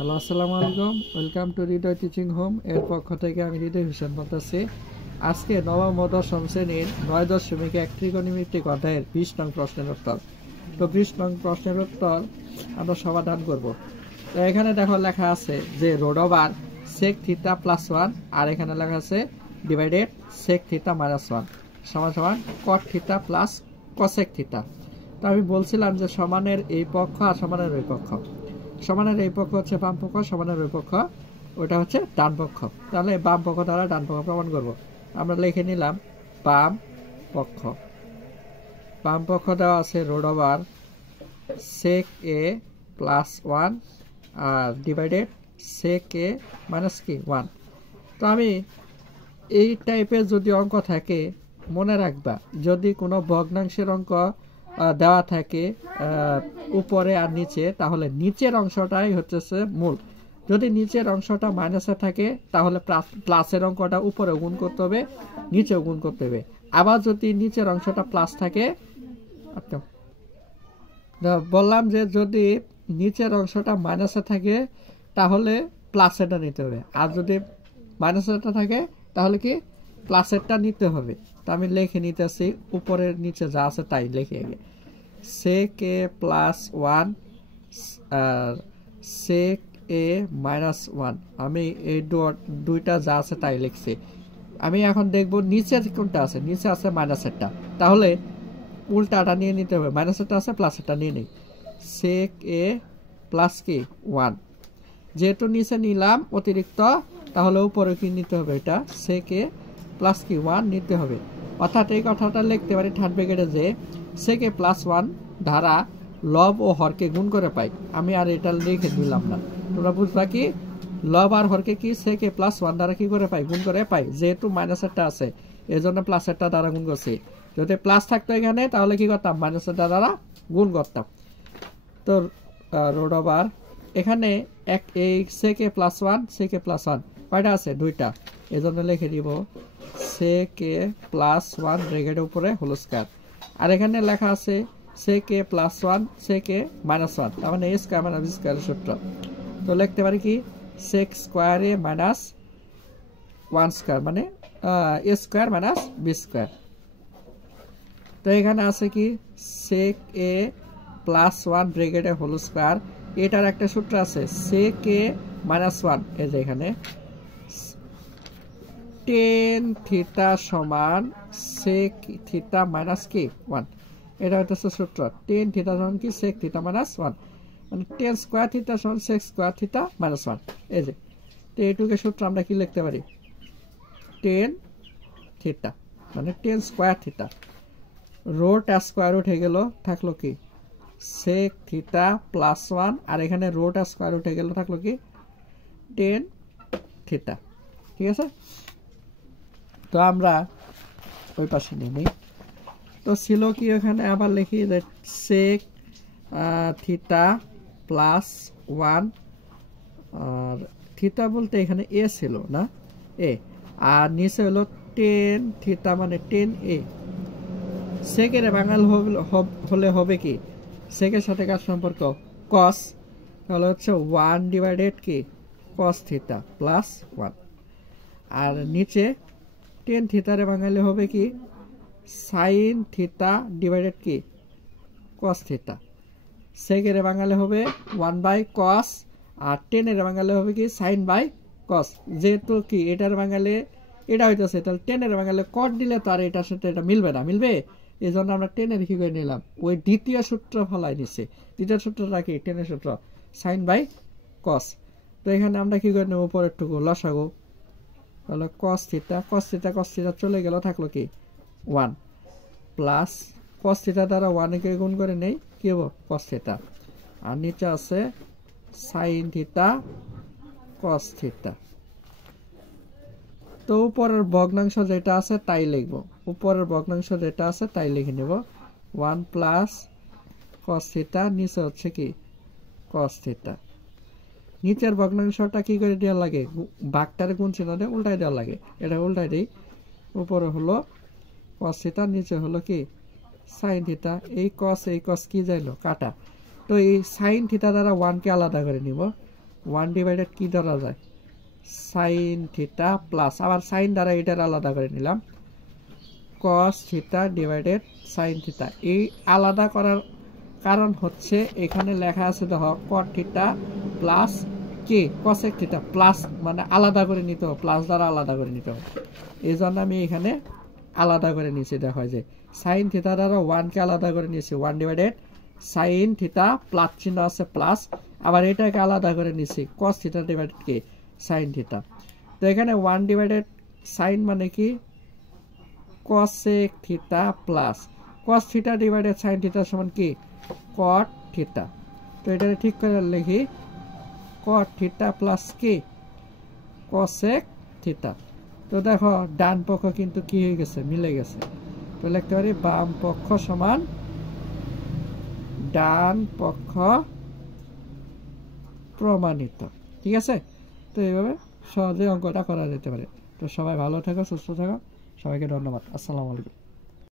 Hello, আসসালামু আলাইকুম। Welcome to Hriday teaching home এর পক্ষ থেকে আমি হৃদয় হোসেন বলতেছি। আজকে নবম ও দশম শ্রেণীর 9.1 ত্রিকোণমিতিক অধ্যায়ের 20 নং প্রশ্নের উত্তর। তো 20 নং প্রশ্নের উত্তর আমরা সমাধান করব। তো এখানে দেখো লেখা আছে যে root over sec theta plus 1, আর এখানে লেখা আছে ডিভাইডেড সেক থিটা মাইনাস 1 সমান সমান কট থিটা প্লাস কসেক থিটা। তো আমি বলছিলাম যে সমানের এই পক্ষ আর সমানের ওই পক্ষ, সমানের এই পক্ষ হচ্ছে বাম পক্ষ, সমানের ওই পক্ষ ওটা হচ্ছে ডান পক্ষ। তাহলে বাম পক্ষ দ্বারা ডান পক্ষ প্রমাণ করব। আমরা লিখে নিলাম বাম পক্ষ। বাম পক্ষ দেওয়া আছে রোড ওভার সেক এ প্লাস 1 আর ডিভাইডেড সেক এ মাইনাস কি 1। তো আমি এই টাইপের যদি অঙ্ক থাকে মনে রাখবা, যদি কোনো ভগ্নাংশের অঙ্ক দেওয়া থাকে উপরে আর নিচে, তাহলে নিচের অংশটাই হচ্ছে মূল। যদি নিচের অংশটা মাইনাসে থাকে তাহলে প্লাসের অঙ্কটা উপরে গুণ করতে হবে, নিচেও গুণ করতে হবে। আবার যদি নিচের অংশটা প্লাস থাকে, বললাম যে যদি নিচের অংশটা মাইনাসে থাকে তাহলে প্লাসেরটা নিতে হবে, আর যদি মাইনাসেরটা থাকে তাহলে কি প্লাসেরটা নিতে হবে। তা আমি লিখে নিতেছি, উপরের নিচে যা আছে তাই লিখে আগে সেক এ প্লাস 1 আর সেক এ মাইনাস 1। আমি এই দুইটা যা আছে তাই লিখছি। আমি এখন দেখব নিচে কোনটা আছে। নিচে আছে মাইনাসেরটা, তাহলে উল্টাটা নিয়ে নিতে হবে। মাইনাসেরটা আছে, প্লাসেরটা নিয়ে নেই। সেক এ প্লাস কি 1, যেহেতু নিচে নিলাম অতিরিক্ত, তাহলে উপরে কি নিতে হবে, এটা সেক এ প্লাস কি 1 নিতে হবে। অর্থাৎ এই কথাটা লিখতে পারি থার্ড ব্র্যাকেটে যে সেক এ প্লাস 1 ধারা লব ও হরকে গুণ করে পাই। আমি আর এটা লিখে দিলাম না, তোমরা বুঝবা কি লব আর হরকে কি সেক এ প্লাস 1 দ্বারা কি করে পাই, গুণ করে পাই। যেহেতু মাইনাসেরটা আছে এই জন্য প্লাসেরটা দ্বারা গুণ করছি। যদি প্লাস থাকতো এখানে তাহলে কি করতাম, মাইনাসেরটা দ্বারা গুণ করতাম। তো রোড ওভার এখানে এই সেক এ প্লাস 1 সেক এ প্লাস 1 কয়টা আছে, দুইটা। এই জন্য লিখে দিব সেক এ প্লাস 1 ব্র্যাকেটের উপরে হোল স্কয়ার। আর এখানে লেখা আছে সেক এ প্লাস 1 সেক এ মাইনাস 1, তার মানে এ স্কয়ার মাইনাস বি স্কয়ারের সূত্র। তো লিখতে পারি কি সেক স্কয়ার এ মাইনাস 1 স্কয়ার মানে এ স্কয়ার মাইনাস বি স্কয়ার। তো এখানে আছে কি সেক এ প্লাস 1 ব্র্যাকেটের হোল স্কয়ার। এটার একটা সূত্র আছে সেক এ মাইনাস 1, এই যে এখানে টেন থিটা সমান সেক থিটা মাইনাস কি 1। এটা হচ্ছে সূত্র টেন থিটা সমান কি সেক থিটা মাইনাস 1, মানে টেন স্কোয়ার থিটা সমান সেক স্কোয়ার থিটা মাইনাস 1। এই যে তো এইটুকের সূত্র আমরা কি লিখতে পারি, টেন থিটা মানে টেন স্কোয়ার থিটা, রোট স্কোয়ার উঠে গেল, থাকলো কি সেক থিটা প্লাস 1, আর এখানে রোট স্কোয়ার উঠে গেল, থাকলো কি টেন থিটা। ঠিক আছে, তো আমরা ওই পাশে নিয়ে নিই। তো ছিল কি এখানে আবার লিখি যে সেক থিটা প্লাস 1, আর থিটা বলতে এখানে এ ছিল না, এ, আর নিচে হলো টেন থিটা মানে টেন এ। সেকের বাঙাল হলে হবে কি, সেকের সাথে কার সম্পর্ক কস, তাহলে হচ্ছে 1 ডিভাইডেড কি কস থিটা প্লাস 1। আর নিচে টেন থিটারে বাঙালি হবে কি সাইন থিটা ডিভাইডেড কি কস থিটা। সেকের বাঙালি হবে 1 বাই কস, আর টেনের বাঙালি হবে কি সাইন বাই কস। যেহেতু কি এটার বাঙালি এটা হইতেছে, তাহলে টেনের বাঙালি কট দিলে তো আর এটার সাথে এটা মিলবে না, মিলবে। এই জন্য আমরা টেনের কি করে নিলাম, ওই দ্বিতীয় সূত্র ফলাই নিচ্ছে। দ্বিতীয় সূত্রটা কি টেনের সূত্র সাইন বাই কস। তো এখানে আমরা কি করে নেব, উপরের টুকু লসাগু, তাহলে cos theta cos theta cos theta চলে গেল, থাকলো কি 1 প্লাস কস থিটা দ্বারা 1কে গুণ করে নেই কি হবো কস থিটা, আর নিচে আছে সাইন থিটা কস থিটা। তো উপরের ভগ্নাংশ যেটা আছে তাই লিখব, উপরের ভগ্নাংশ যেটা আছে তাই লিখে নেব 1 প্লাস কস থিটা, নিচে হচ্ছে কি কস থিটা। নিচের ভগ্নাংশটা কি করে দেওয়া লাগে, ভাগটারে গুণ চিহ্ন দিয়ে উল্টাই দেওয়া লাগে, এটা উল্টাই দিই। উপরে হলো কস থিটা, নিচে হলো কি সাইন থিটা। এই কস কি যাইলো কাটা, তো এই সাইন থিটা দ্বারা 1কে আলাদা করে নিব, 1 ডিভাইডেড কি ধরা যায় sin থিটা প্লাস আবার sin দ্বারা এটার আলাদা করে নিলাম cos theta divided sin theta. এই আলাদা করার কারণ হচ্ছে এখানে লেখা আছে দেখো cot থিটা প্লাস কে cosec থিটা প্লাস মানে আলাদা করে নিতে হবে, প্লাস দ্বারা আলাদা করে নিতে হবে। এই জন্য আমি এখানে আলাদা করে নিয়েছি। দেখো যে sin থিটা দ্বারা 1 কে আলাদা করে নিয়েছি 1 ডিভাইডেড sin থিটা প্লাস চিহ্ন আছে প্লাস, আবার এটাকে আলাদা করে নিয়েছি cos থিটা ডিভাইডেড কে sin থিটা। তো এখানে 1 ডিভাইডেড sin মানে কি cosec theta plus cos theta divided sin theta সমান কি cot থিটা। তো এটা ঠিক করে লিখি cot থিটা প্লাস কি cosec থিটা। তো দেখো ডান পক্ষ কিন্তু কি হয়ে গেছে মিলে গেছে। তো লিখতে পারি বাম পক্ষ সমান ডান পক্ষ প্রমাণিত। ঠিক আছে, তো এইভাবে সহজে অঙ্কটা করা যেতে পারে। তো সবাই ভালো থাকো, সুস্থ থাকো, সবাইকে ধন্যবাদ। আসসালামু আলাইকুম।